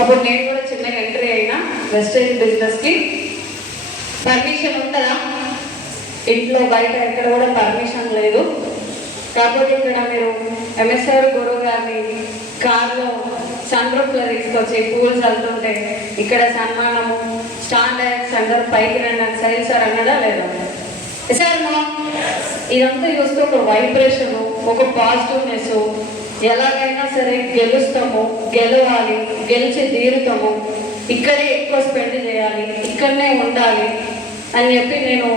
అప్పుడు నేను కూడా చిన్నగా ఎంట్రీ అయినా వెస్టేజ్ బిజినెస్కి. పర్మిషన్ ఉంటుందా? ఇంట్లో బయట ఎక్కడ కూడా పర్మిషన్ లేదు. కాకపోతే ఇక్కడ మీరు ఎంఎస్ఆర్ గురువు గారిని కార్లో సన్ రూఫ్లో తీసుకొచ్చి పూలు చల్లుతుంటే ఇక్కడ సన్మానము స్టాండర్డ్స్ అందరూ పైకి రండి అని సైల్ సార్ అన్నదా లేదా? సార్ మా ఇదంతా చూస్తే ఒక వైబ్రేషను, ఒక పాజిటివ్నెస్, ఎలాగైనా సరే గెలుస్తాము, గెలవాలి, గెలిచి తీరుతాము, ఇక్కడే ఎక్కువ స్పెండ్ చేయాలి, ఇక్కడనే ఉండాలి అని చెప్పి నేను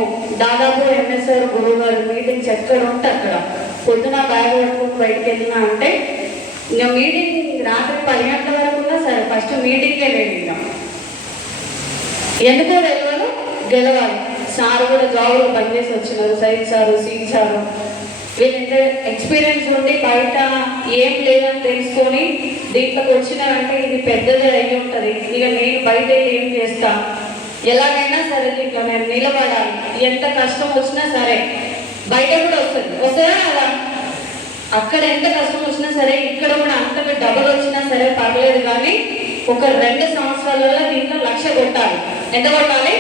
దాదాపు ఎంఎస్ఆర్ గురువు గారు మీటింగ్స్ ఎక్కడ ఉంటే అక్కడ పొద్దున బ్యాగ్ పట్టుకుని బయటకు వెళ్ళినా అంటే ఇంకా మీటింగ్ రాత్రి 10 గంటల వరకు ఉన్నా సరే ఫస్ట్ మీటింగే లేదు. ఇంకా ఎందుకో తెలియదు, గెలవాలి. సార్ కూడా జాబులు పనిచేసి వచ్చినారు, సైన్ సారు, సీన్ సారు, వీళ్ళంటే ఎక్స్పీరియన్స్ ఉండి బయట ఏం లేదని తెలుసుకొని దీంట్లోకి వచ్చినారంటే ఇది పెద్దది అయ్యి ఉంటుంది. ఇక నేను బయట ఏం చేస్తా, ఎలాగైనా సరే దీంట్లో నేను నిలబడాలి, ఎంత కష్టం వచ్చినా సరే బయట కూడా వస్తుందా కదా, అక్కడ ఎంత కష్టం వచ్చినా సరే ఇక్కడ కూడా అంతగా డబుల్ వచ్చినా సరే పర్లేదు, కానీ ఒక 2 సంవత్సరాలలో దీంట్లో 1,00,000 కొట్టాలి. ఎంత కొట్టాలి?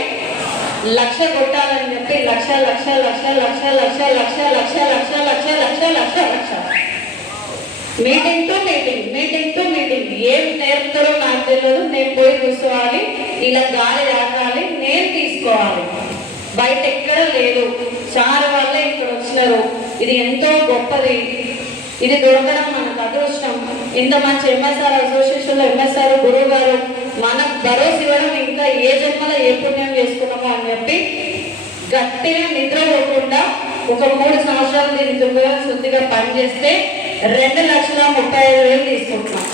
1,00,000 కొట్టాలని చెప్పి లక్ష మీటింగ్ టు మీటింగ్ ఏం నేర్పుతారో నాకు తెలియదు. నేను పోయి చూసుకోవాలి, ఇలా గాలి రాగాలి, నేను తీసుకోవాలి, బయట ఎక్కడ లేదు. సార్ వాళ్ళే ఇక్కడ వచ్చినారు, ఇది ఎంతో గొప్పది, ఇది దొరకడం మనకు అదృష్టం. ఇంత మంచి ఎంఎస్ఆర్ అసోసియేషన్లో ఎంఎస్ఆర్ గురువు గారు మనకు భరోసా ఇవ్వడం ఇంకా ఏ జన్మలో ఏ పుణ్యం చేసుకున్నామో అని చెప్పి గట్టిగా నిద్రపోకుండా ఒక 3 సంవత్సరాలు దీన్ని శుద్ధిగా పనిచేస్తే 2,35,000 తీసుకుంటున్నాం.